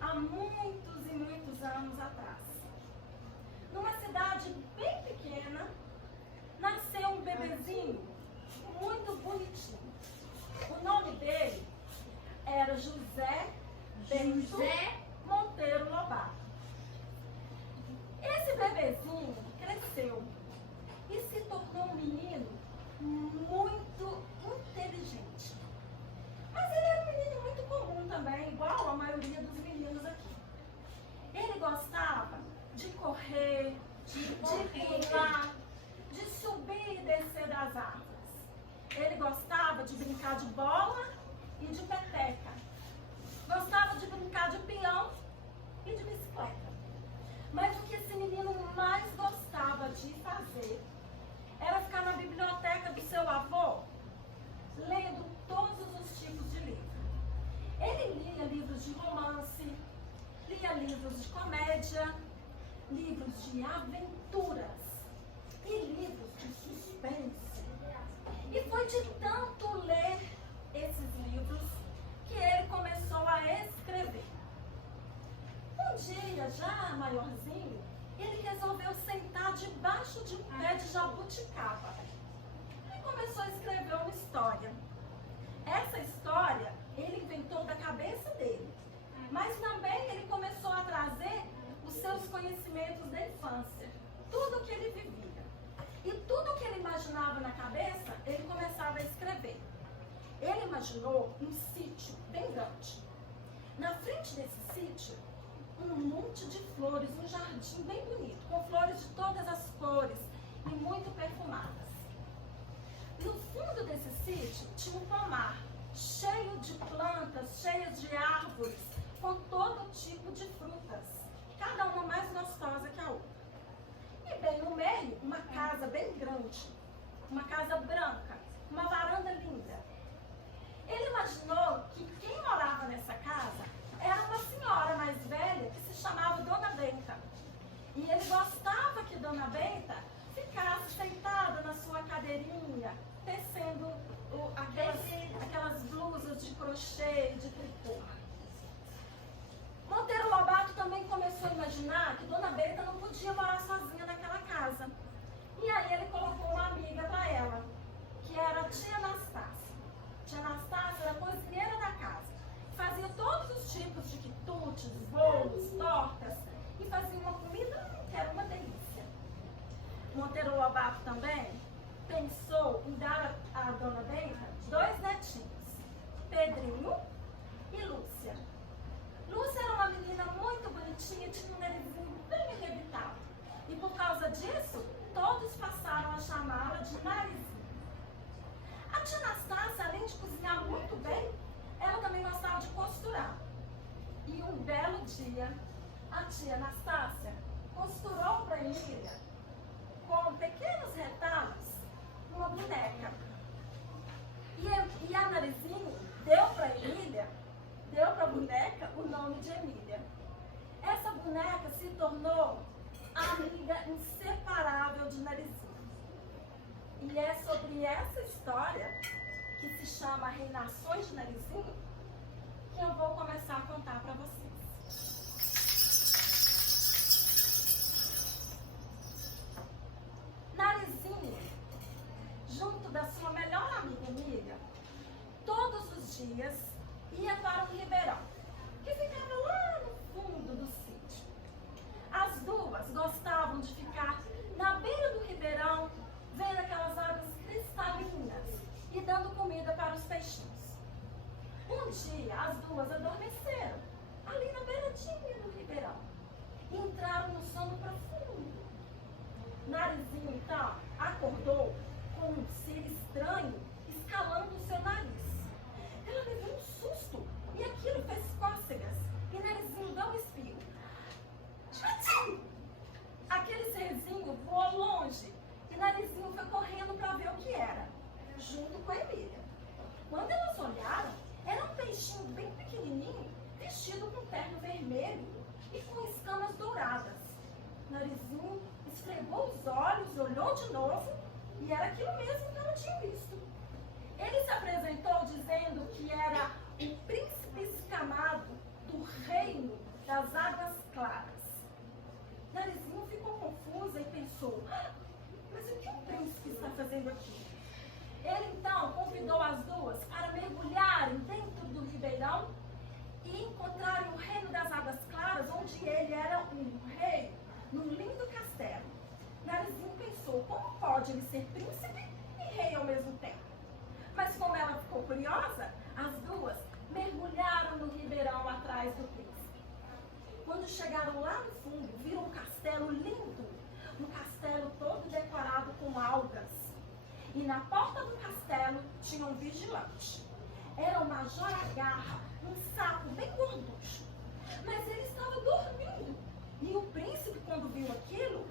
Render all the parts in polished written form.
Há muitos e muitos anos atrás, numa cidade bem pequena, nasceu um bebezinho muito bonitinho. O nome dele era José Bento Monteiro Lobato. Esse bebezinho cresceu e se tornou um menino muito inteligente. Mas ele era um menino muito comum também, igual a maioria dos meninos aqui. Ele gostava de correr, de pular, de subir e descer das árvores. Ele gostava de brincar de bola e de peteca. Gostava de brincar de peão e de bicicleta. Mas o que esse menino mais gostava de fazer era ficar na biblioteca do seu avô, lendo todos os tipos de livros. Ele lia livros de romance, lia livros de comédia, livros de aventuras e livros de suspense. E foi de tanto ler esses livros que ele começou a escrever. Um dia, já maiorzinho, ele resolveu sentar debaixo de um pé de jabuticaba. E começou a escrever uma história. Essa história ele inventou da cabeça dele. Mas também ele começou a trazer os seus conhecimentos da infância. Tudo que ele vivia. E tudo que ele imaginava na cabeça, ele começava a escrever. Ele imaginou um sítio bem grande. Na frente desse sítio, um monte de flores, um jardim bem bonito, com flores de todas as cores e muito perfumadas. No fundo desse sítio tinha um pomar, cheio de plantas, cheio de árvores, com todo tipo de frutas, cada uma mais gostosa que a outra. E bem no meio, uma casa bem grande, uma casa branca, uma varanda linda. Ele imaginou que quem morava nessa casa era uma senhora mais velha que se chamava Dona Benta. E ele gostava que Dona Benta ficasse sentada na sua cadeirinha, tecendo aquelas blusas de crochê e de tricô. Monteiro Lobato também começou a imaginar que Dona Benta não podia morar sozinha naquela casa. E aí ele colocou uma amiga para ela, que era a tia Anastácia. Tia Anastácia era a cozinheira da casa. Fazia todos os tipos de quitutes, bolos, tortas e fazia uma comida que era uma delícia. Monteiro Lobato também pensou em dar a Dona Benta 2 netinhos, Pedrinho e Lúcia. Lúcia era uma menina muito bonitinha, tinha um narizinho bem arrebitado. E por causa disso, todos passaram a chamá-la de Narizinho. A tia Anastácia, além de cozinhar muito bem, ela também gostava de costurar. E um belo dia, a tia Anastácia costurou para Emília, com pequenos retalhos, uma boneca. E a Narizinho deu para Emília, deu para a boneca o nome de Emília. Essa boneca se tornou a amiga inseparável de Narizinho. E é sobre essa história, que se chama Reinações de Narizinho, que eu vou começar a contar para vocês. Narizinho, junto da sua melhor amiga Emília, todos os dias ia para um ribeirão, que ficava lá no fundo do sítio. As duas gostavam de ficar na beira do ribeirão, vendo aquelas águas cristalinas e dando comida para os peixinhos. Um dia, as duas adormeceram, ali na beiradinha do ribeirão, e entraram no sono profundo. Narizinho, então, acordou com um ser estranho escalando o seu nariz. Ela levou um susto, e aquilo fez cócegas, e Narizinho deu um espirro. Tchim! Aquele serzinho voou longe, e Narizinho foi correndo para ver o que era, junto com a Emília. Quando elas olharam, era um peixinho bem pequenininho, vestido com terno vermelho e com escamas douradas. Narizinho esfregou os olhos, olhou de novo, e era aquilo mesmo mesmo que ela tinha visto. Ele se apresentou dizendo que era o príncipe escamado do reino das águas claras. Narizinho ficou confusa e pensou, mas o que o príncipe está fazendo aqui? Ele então convidou as duas para mergulharem dentro do ribeirão e encontrarem o reino das águas claras, onde ele era um rei num lindo castelo. Narizinho pensou, como pode ele ser príncipe e rei ao mesmo tempo? Mas como ela ficou curiosa, as duas mergulharam no ribeirão atrás do príncipe. Quando chegaram lá no fundo, viram um castelo lindo, um castelo todo decorado com algas. E na porta do castelo tinha um vigilante. Era o Major Agarra, um sapo bem gorducho. Mas ele estava dormindo. E o príncipe, quando viu aquilo,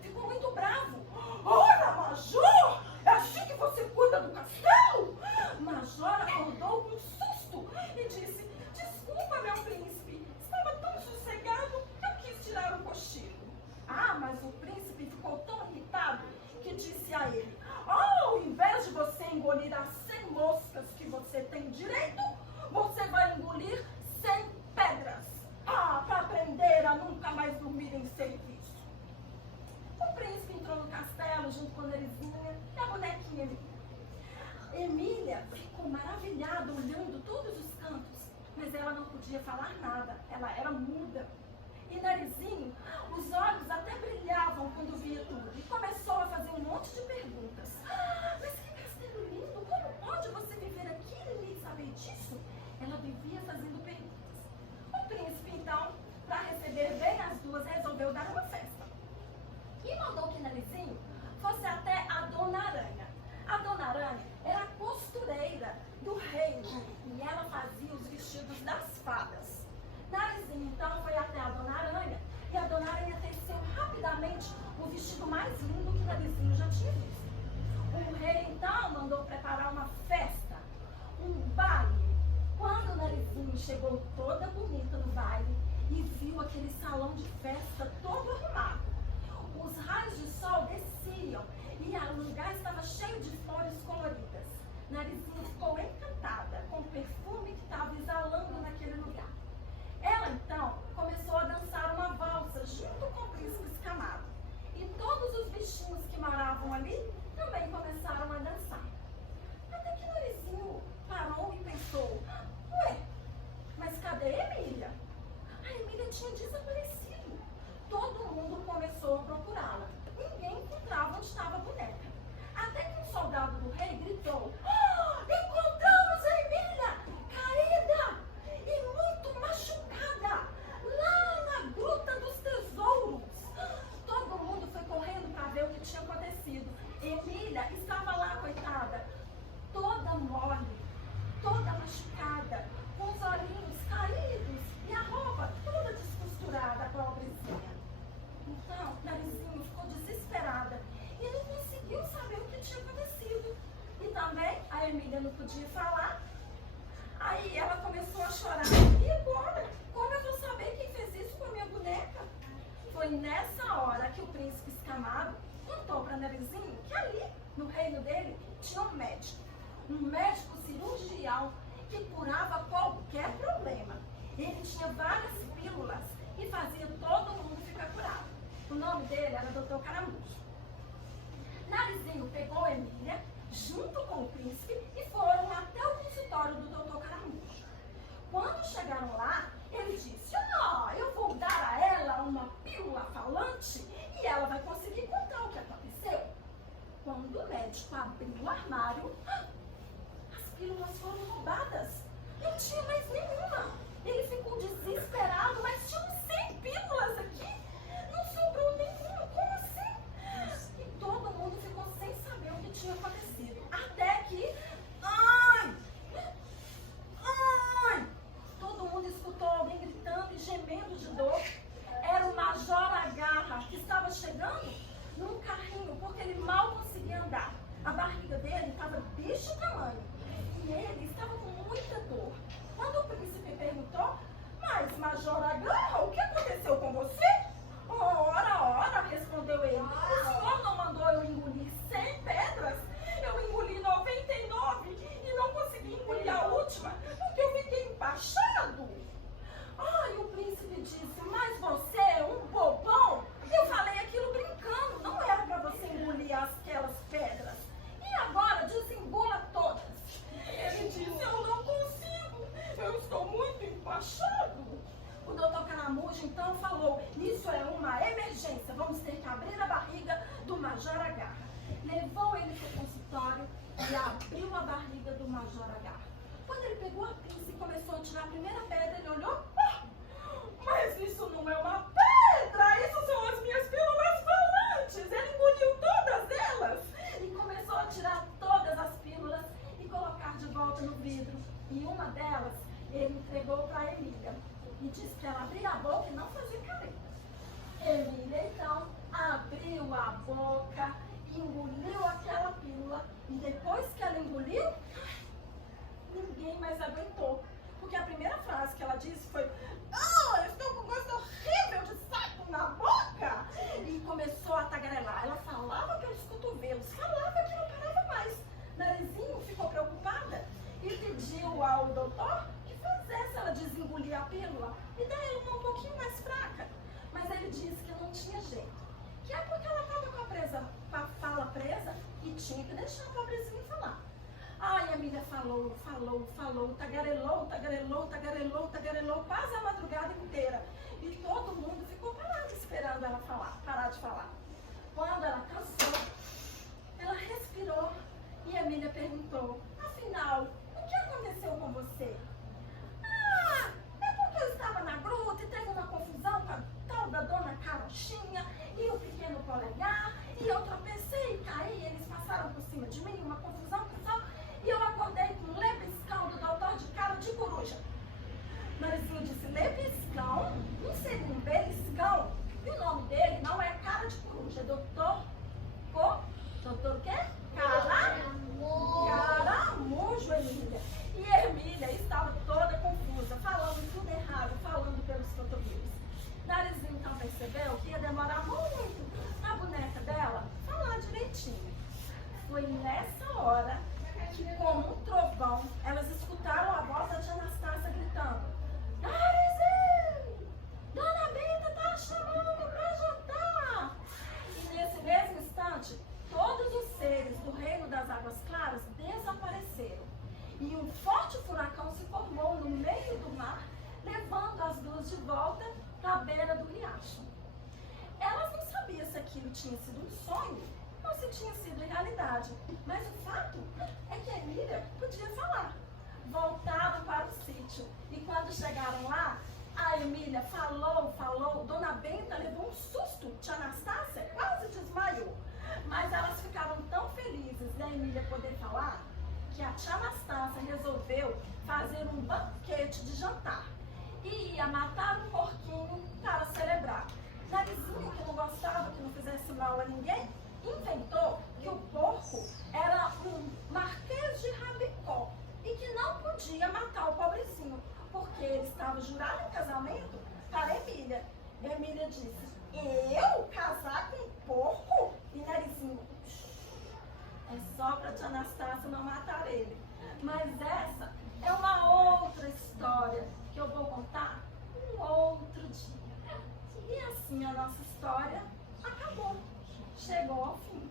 ficou muito bravo. Ora, Major, é assim que você cuida do castelo? O Major acordou com um susto e disse, desculpa, meu príncipe, estava tão sossegado que eu quis tirar um cochilo. Ah, mas o príncipe ficou tão irritado que disse a ele, ao invés de você engolir as 100 moscas que você tem direito, você vai engolir 100 pedras. Ah, para aprender a nunca mais dormir em serviço. O príncipe entrou no castelo junto com a Narizinha e a bonequinha Emília. Emília ficou maravilhada olhando todos os cantos, mas ela não podia falar nada, ela era muda. E Narizinho, os olhos até brilhavam quando via tudo e começou a fazer um monte de perguntas. Ah, mas que castelo lindo! Como pode você viver aqui e nem saber disso? Ela vivia fazendo perguntas. O príncipe, então, para receber bem as duas, resolveu dar uma festa. E mandou que Narizinho fosse até a Dona Aranha. A Dona Aranha era a costureira do reino e ela fazia os vestidos das fadas. Narizinho, então, foi até a Dona Aranha e a Dona Aranha teceu rapidamente o vestido mais lindo que Narizinho já tinha visto. O rei, então, mandou preparar uma festa, um baile. Quando o Narizinho chegou toda bonita no baile e viu aquele salão de festa todo arrumado, os raios de sol desciam e o lugar estava cheio de flores coloridas. Narizinho ficou encantada com o perfume que estava exalando naquele lugar. Ela, então, começou a dançar uma valsa junto com o príncipe escamado. E todos os bichinhos que moravam ali também começaram a dançar. Até que Narizinho parou e pensou, ué, mas cadê a Emília? A Emília tinha desaparecido. Todo mundo começou a procurá-la. Ninguém encontrava onde estava a boneca. Até que um soldado do rei gritou, encontramos a Emília, caída e muito machucada, lá na Gruta dos Tesouros. Todo mundo foi correndo para ver o que tinha acontecido. Emília estava lá, coitada, toda mole, toda machucada, com os olhinhos caídos e a roupa toda descosturada, pobrezinha. Então, Narizinho ficou desesperada e não conseguiu saber o que tinha acontecido. E também a Emília não podia falar. Aí ela começou a chorar. E agora? Como eu vou saber quem fez isso com a minha boneca? Foi nessa hora que o príncipe escamado contou para Narizinho que ali, no reino dele, tinha um médico cirurgião que curava qualquer problema. Ele tinha várias pílulas e fazia todo mundo ficar curado. O nome dele era Dr. Caramujo. Narizinho pegou Emília junto com o príncipe e foram até o consultório do Dr. Caramujo. Quando chegaram lá, ele disse, eu vou dar a ela uma pílula falante e ela vai conseguir contar o que aconteceu. Quando o médico abriu o armário, as pílulas foram roubadas. Não tinha mais nenhuma. Ele ficou desesperado, mas tinham 100 pílulas aqui. Não sobrou nenhuma. Como assim? E todo mundo ficou sem saber o que tinha acontecido. Até que... Ai! Todo mundo escutou alguém gritando e gemendo de dor. Era o Major Agarra, que estava chegando num carrinho, porque ele mal conseguia andar. A barriga dele estava deste tamanho. E ele estava com muita dor. Quando o príncipe perguntou, mas Major Agarra, o que aconteceu com você? e abriu a barriga do Major H. Quando ele pegou a pinça e começou a tirar a primeira pedra, ele olhou, mas isso não é uma pedra, isso são as minhas pílulas falantes. Ele engoliu todas elas e começou a tirar todas as pílulas e colocar de volta no vidro. E uma delas ele entregou para Emília e disse para ela abrir a boca e não fazer careta. Emília então abriu a boca, engoliu aquela pílula e depois que ela engoliu, ninguém mais aguentou. Porque a primeira frase que ela disse foi: eu estou com gosto horrível de saco na boca! E começou a tagarelar. Ela falava pelos cotovelos, falava que não parava mais. Narizinho ficou preocupada e pediu ao doutor que fizesse ela desengolir a pílula e dar ela uma um pouquinho mais fraca. Mas ele disse que não tinha jeito. Que é porque ela estava com a fala presa e tinha que deixar a pobrezinha falar. Ai, a Emília falou, tagarelou quase a madrugada inteira. E todo mundo ficou parado esperando ela parar de falar. Quando ela cansou, ela respirou e a Emília perguntou: afinal, o que aconteceu com você? É porque eu estava na gruta e teve uma confusão com a tal da dona Carochinha e o pequeno polegar, e eu tropecei e caí, eles passaram por cima de mim, uma confusão. E eu acordei com um lepiscão do doutor de cara de coruja. Narizinho disse: lepiscão? Um segundo, beliscão. E o nome dele não é cara de coruja, é doutor o quê? Caramujo, Emília. E Emília estava toda confusa, falando tudo errado, falando pelos cotovelos. Narizinho então percebeu que ia demorar muito a boneca dela falar direitinho. Foi nessa hora que, como um trovão, elas escutaram a voz da tia Anastácia gritando: Narizinho! Dona Benta tá chamando pra jantar! E nesse mesmo instante, todos os seres do reino das águas claras desapareceram. E um forte furacão se formou no meio do mar, levando as duas de volta para a beira do riacho. Elas não sabiam se aquilo tinha sido um sonho ou se tinha sido realidade, mas o fato é que a Emília podia falar. Voltaram para o sítio e quando chegaram lá, a Emília falou, Dona Benta levou um susto, tia Anastácia quase desmaiou. Mas elas ficaram tão felizes da Emília poder falar, que a tia Anastácia resolveu fazer um banquete de jantar e ia matar um porquinho para celebrar. Narizinho, que não gostava que não fizesse mal a ninguém, inventou que o porco era um marquês de Rabicó e que não podia matar o pobrecinho, porque ele estava jurado em casamento para Emília. Emília disse: eu casar com um porco? E Narizinho: é só para tia Anastácia não matar ele. Mas essa é uma outra história que eu vou contar um outro dia. E assim a nossa história acabou. Chegou ao fim.